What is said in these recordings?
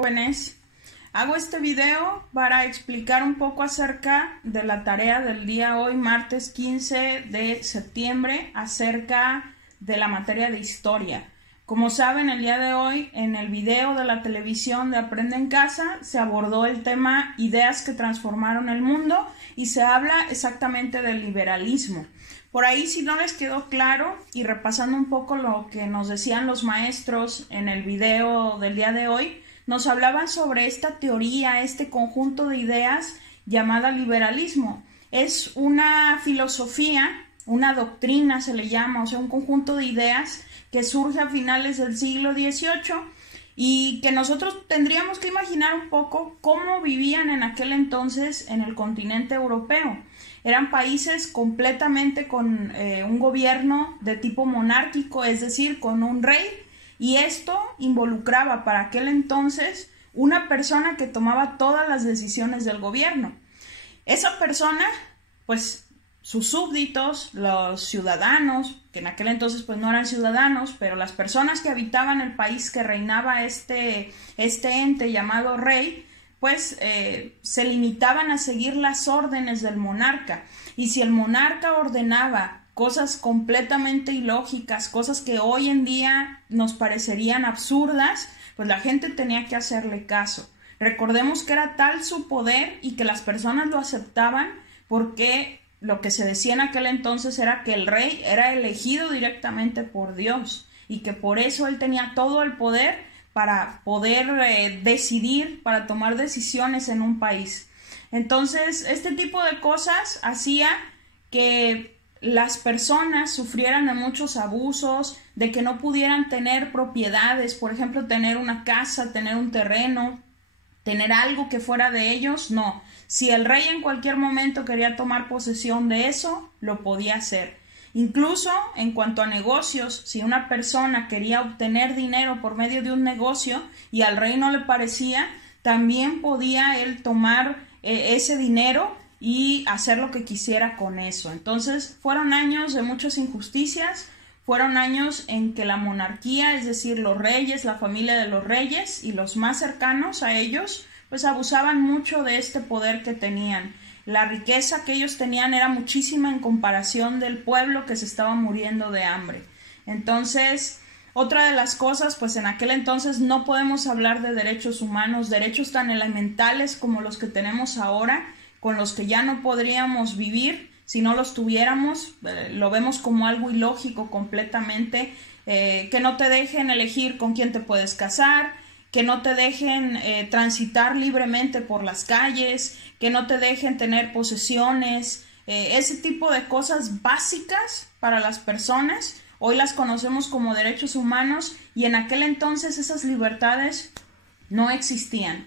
Jóvenes, hago este video para explicar un poco acerca de la tarea del día hoy, martes 15 de septiembre, acerca de la materia de historia. Como saben, el día de hoy, en el video de la televisión de Aprende en Casa, se abordó el tema Ideas que transformaron el mundo y se habla exactamente del liberalismo. Por ahí, si no les quedó claro, y repasando un poco lo que nos decían los maestros en el video del día de hoy, nos hablaban sobre esta teoría, este conjunto de ideas llamada liberalismo. Es una filosofía, una doctrina se le llama, o sea, un conjunto de ideas que surge a finales del siglo XVIII y que nosotros tendríamos que imaginar un poco cómo vivían en aquel entonces en el continente europeo. Eran países completamente con un gobierno de tipo monárquico, es decir, con un rey, y esto involucraba para aquel entonces una persona que tomaba todas las decisiones del gobierno. Esa persona, pues sus súbditos, los ciudadanos, que en aquel entonces pues no eran ciudadanos, pero las personas que habitaban el país que reinaba este ente llamado rey, pues se limitaban a seguir las órdenes del monarca. Y si el monarca ordenaba cosas completamente ilógicas, cosas que hoy en día nos parecerían absurdas, pues la gente tenía que hacerle caso. Recordemos que era tal su poder y que las personas lo aceptaban porque lo que se decía en aquel entonces era que el rey era elegido directamente por Dios y que por eso él tenía todo el poder para poder decidir, para tomar decisiones en un país. Entonces, este tipo de cosas hacía que las personas sufrieran de muchos abusos, de que no pudieran tener propiedades, por ejemplo, tener una casa, tener un terreno, tener algo que fuera de ellos. No, si el rey en cualquier momento quería tomar posesión de eso, lo podía hacer. Incluso en cuanto a negocios, si una persona quería obtener dinero por medio de un negocio y al rey no le parecía, también podía él tomar ese dinero y hacer lo que quisiera con eso. Entonces fueron años de muchas injusticias, fueron años en que la monarquía, es decir, los reyes, la familia de los reyes y los más cercanos a ellos, pues abusaban mucho de este poder que tenían. La riqueza que ellos tenían era muchísima en comparación del pueblo que se estaba muriendo de hambre. Entonces, otra de las cosas, pues en aquel entonces no podemos hablar de derechos humanos, derechos tan elementales como los que tenemos ahora, con los que ya no podríamos vivir si no los tuviéramos. Lo vemos como algo ilógico completamente, que no te dejen elegir con quién te puedes casar, que no te dejen transitar libremente por las calles, que no te dejen tener posesiones, ese tipo de cosas básicas para las personas. Hoy las conocemos como derechos humanos y en aquel entonces esas libertades no existían.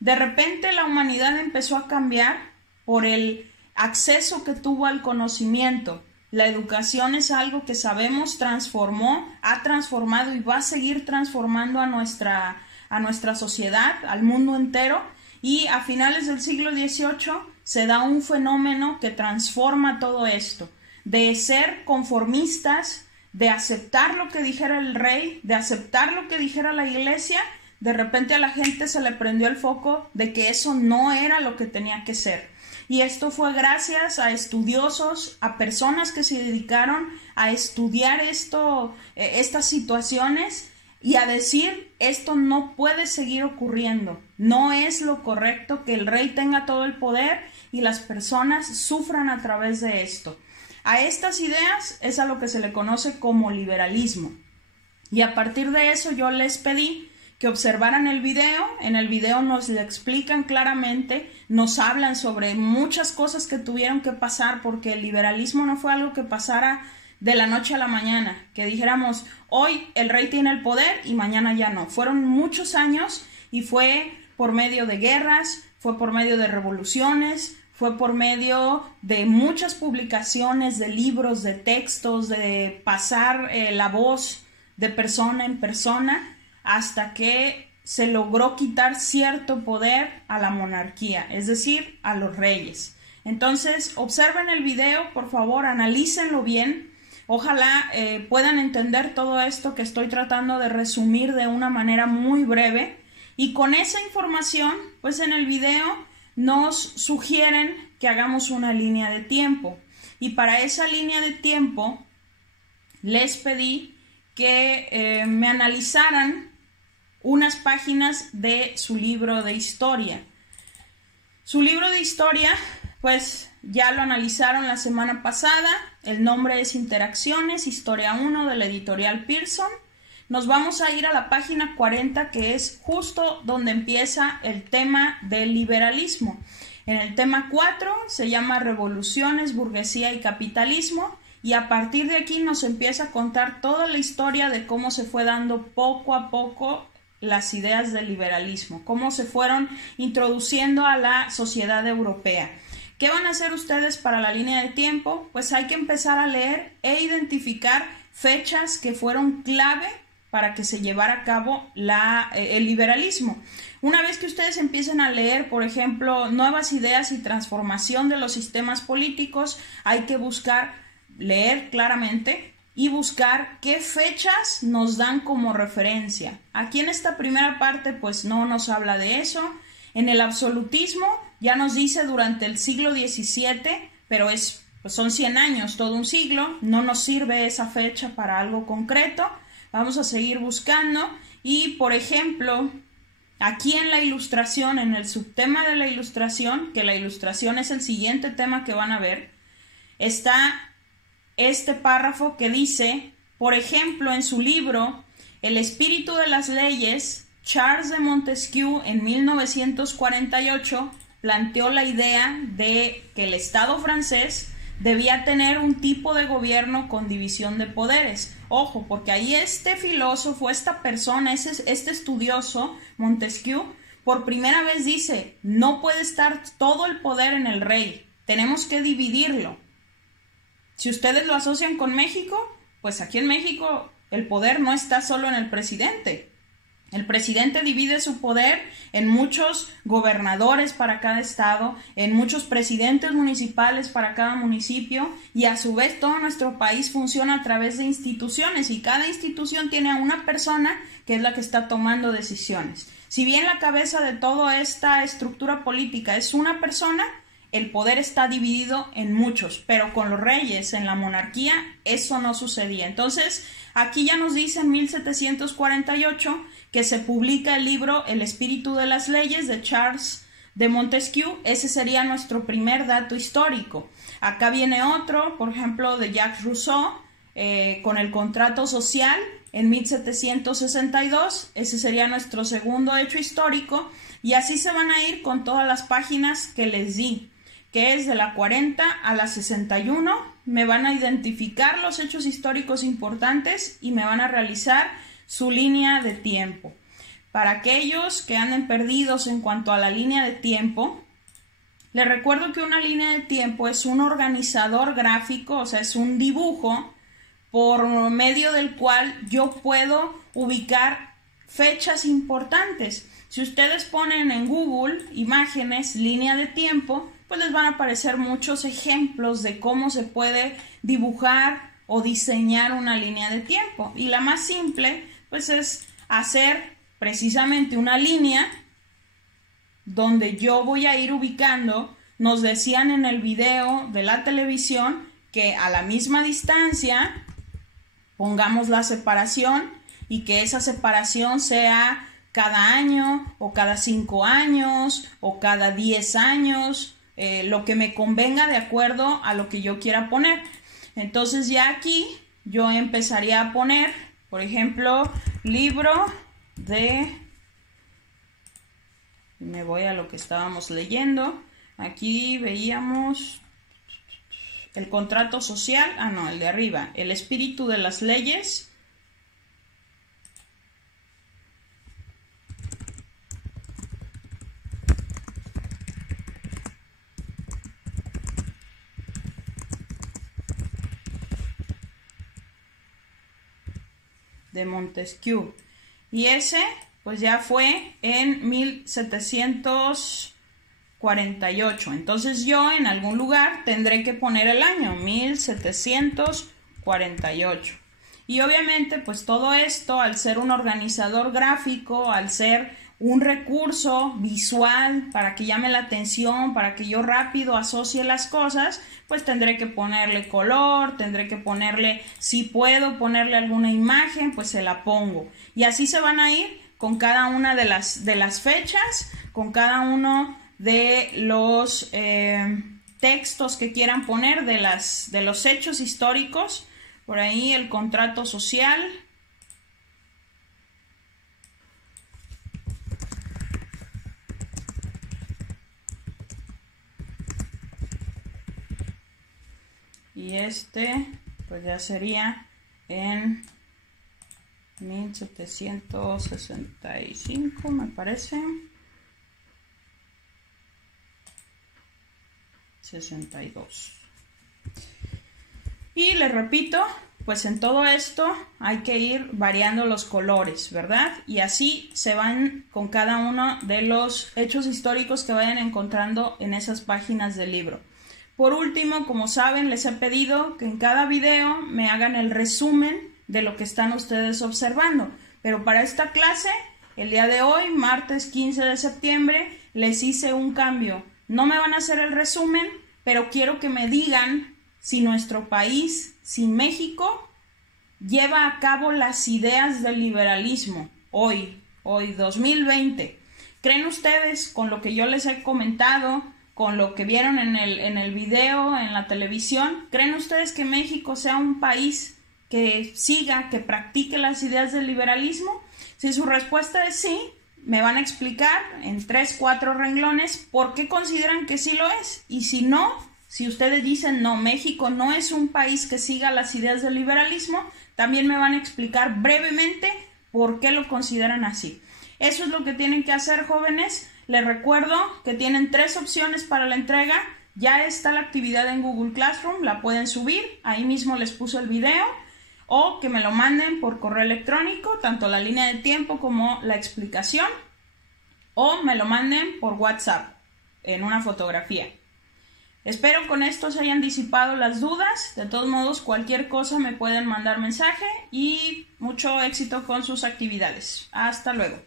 De repente la humanidad empezó a cambiar por el acceso que tuvo al conocimiento. La educación es algo que sabemos transformó, ha transformado y va a seguir transformando a nuestra sociedad, al mundo entero, y a finales del siglo XVIII se da un fenómeno que transforma todo esto, de ser conformistas, de aceptar lo que dijera el rey, de aceptar lo que dijera la iglesia. De repente a la gente se le prendió el foco de que eso no era lo que tenía que ser. Y esto fue gracias a estudiosos, a personas que se dedicaron a estudiar estas situaciones y a decir, esto no puede seguir ocurriendo. No es lo correcto que el rey tenga todo el poder y las personas sufran a través de esto. A estas ideas es a lo que se le conoce como liberalismo. Y a partir de eso yo les pedí que observaran el video. En el video nos lo explican claramente, nos hablan sobre muchas cosas que tuvieron que pasar, porque el liberalismo no fue algo que pasara de la noche a la mañana, que dijéramos hoy el rey tiene el poder y mañana ya no. Fueron muchos años y fue por medio de guerras, fue por medio de revoluciones, fue por medio de muchas publicaciones, de libros, de textos, de pasar la voz de persona en persona, hasta que se logró quitar cierto poder a la monarquía, es decir, a los reyes. Entonces, observen el video, por favor, analícenlo bien. Ojalá puedan entender todo esto que estoy tratando de resumir de una manera muy breve Y con esa información, pues en el video nos sugieren que hagamos una línea de tiempo. Y para esa línea de tiempo les pedí que me analizaran unas páginas de su libro de historia. Su libro de historia, pues ya lo analizaron la semana pasada. El nombre es Interacciones, Historia 1 de la editorial Pearson. Nos vamos a ir a la página 40, que es justo donde empieza el tema del liberalismo. En el tema 4 se llama Revoluciones, Burguesía y Capitalismo, y a partir de aquí nos empieza a contar toda la historia de cómo se fue dando poco a poco las ideas del liberalismo, cómo se fueron introduciendo a la sociedad europea. ¿Qué van a hacer ustedes para la línea de tiempo? Pues hay que empezar a leer e identificar fechas que fueron clave para que se llevara a cabo el liberalismo. Una vez que ustedes empiecen a leer, por ejemplo, Nuevas Ideas y Transformación de los Sistemas Políticos, hay que leer claramente y buscar qué fechas nos dan como referencia. Aquí en esta primera parte pues no nos habla de eso. En el absolutismo ya nos dice durante el siglo XVII, pero son 100 años, todo un siglo, no nos sirve esa fecha para algo concreto. Vamos a seguir buscando y, por ejemplo, aquí en la Ilustración, en el subtema de la Ilustración, que la Ilustración es el siguiente tema que van a ver, está este párrafo que dice, por ejemplo, en su libro El espíritu de las leyes, Charles de Montesquieu en 1948 planteó la idea de que el Estado francés debía tener un tipo de gobierno con división de poderes. Ojo, porque ahí este filósofo, esta persona, este estudioso, Montesquieu, por primera vez dice, no puede estar todo el poder en el rey, tenemos que dividirlo. Si ustedes lo asocian con México, pues aquí en México el poder no está solo en el presidente. El presidente divide su poder en muchos gobernadores para cada estado, en muchos presidentes municipales para cada municipio, y a su vez todo nuestro país funciona a través de instituciones y cada institución tiene a una persona que es la que está tomando decisiones. Si bien la cabeza de toda esta estructura política es una persona, el poder está dividido en muchos, pero con los reyes, en la monarquía, eso no sucedía. Entonces, aquí ya nos dice en 1748 que se publica el libro El espíritu de las leyes de Charles de Montesquieu. Ese sería nuestro primer dato histórico. Acá viene otro, por ejemplo, de Jacques Rousseau, con el contrato social en 1762. Ese sería nuestro segundo hecho histórico. Y así se van a ir con todas las páginas que les di, que es de la 40 a la 61, me van a identificar los hechos históricos importantes y me van a realizar su línea de tiempo. Para aquellos que anden perdidos en cuanto a la línea de tiempo, les recuerdo que una línea de tiempo es un organizador gráfico, o sea, es un dibujo por medio del cual yo puedo ubicar fechas importantes. Si ustedes ponen en Google imágenes, línea de tiempo, pues les van a aparecer muchos ejemplos de cómo se puede dibujar o diseñar una línea de tiempo. Y la más simple, pues es hacer precisamente una línea donde yo voy a ir ubicando. Nos decían en el video de la televisión que a la misma distancia pongamos la separación y que esa separación sea cada año o cada 5 años o cada 10 años, lo que me convenga de acuerdo a lo que yo quiera poner. Entonces ya aquí yo empezaría a poner, por ejemplo, libro de... Me voy a lo que estábamos leyendo. Aquí veíamos el contrato social. Ah, no, el de arriba. El espíritu de las leyes. De Montesquieu. Y ese pues ya fue en 1748. Entonces yo en algún lugar tendré que poner el año 1748. Y obviamente pues todo esto, al ser un organizador gráfico, al ser un recurso visual para que llame la atención, para que yo rápido asocie las cosas, pues tendré que ponerle color, tendré que ponerle, si puedo ponerle alguna imagen, pues se la pongo. Y así se van a ir con cada una de las fechas, con cada uno de los textos que quieran poner de los hechos históricos. Por ahí el contrato social. Y pues ya sería en 1765, me parece. 62. Y les repito, pues en todo esto hay que ir variando los colores, ¿verdad? Y así se van con cada uno de los hechos históricos que vayan encontrando en esas páginas del libro. Por último, como saben, les he pedido que en cada video me hagan el resumen de lo que están ustedes observando. Pero para esta clase, el día de hoy, martes 15 de septiembre, les hice un cambio. No me van a hacer el resumen, pero quiero que me digan si nuestro país, si México, lleva a cabo las ideas del liberalismo hoy 2020. ¿Creen ustedes, con lo que yo les he comentado, con lo que vieron en el video, en la televisión, creen ustedes que México sea un país que siga, que practique las ideas del liberalismo? Si su respuesta es sí, me van a explicar en 3-4 renglones por qué consideran que sí lo es. Y si no, si ustedes dicen no, México no es un país que siga las ideas del liberalismo, también me van a explicar brevemente por qué lo consideran así. Eso es lo que tienen que hacer, jóvenes. Les recuerdo que tienen 3 opciones para la entrega. Ya está la actividad en Google Classroom, la pueden subir, ahí mismo les puso el video, o que me lo manden por correo electrónico, tanto la línea de tiempo como la explicación, o me lo manden por WhatsApp en una fotografía. Espero con esto se hayan disipado las dudas. De todos modos, cualquier cosa me pueden mandar mensaje y mucho éxito con sus actividades. Hasta luego.